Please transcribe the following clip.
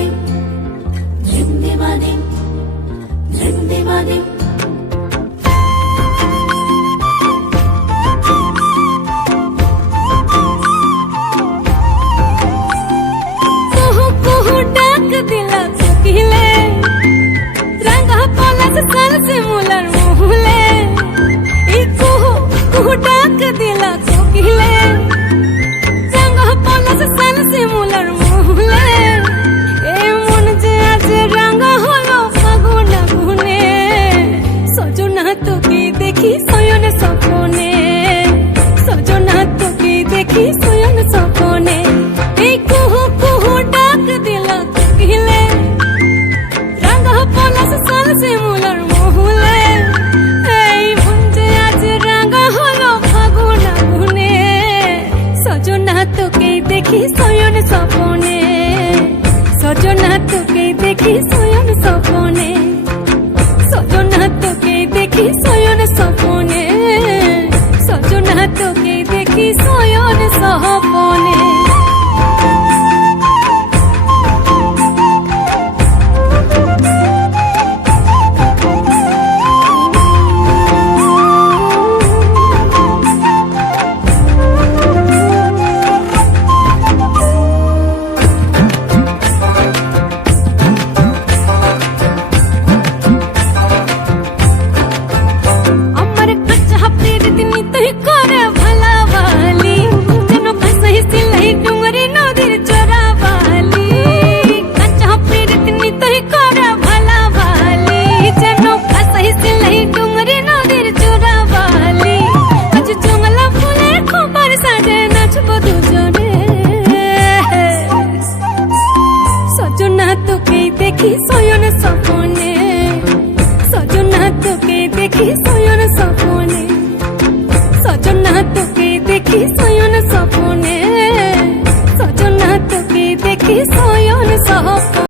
ধিম ধিম ধিমা ধিম ধিম ধিমা ধিম কুহু কুহু ডাক দিলা কোকিলে রঙ পলাশ দেখি শয়ন স্বপনে। সজনা তোকে দেখি শয়ন স্বপনে। এই কুহু কুহু ডাক দিল কোকিলে। রঙ পলাশ সাল সিমুলার মহুলে। এই মঞ্চে আজ রঙ হলো ফাগুন গুনে সজনা তোকে দেখি শয়ন স্বপনে। সজনা তোকে দেখি শয়ন স্বপনে। দেখি শয়ন স্বপনে। সজনা তোকে দেখি শয়ন স্বপনে। সজনা তোকে দেখি শয়ন স্বপনে। সজনা তোকে দেখি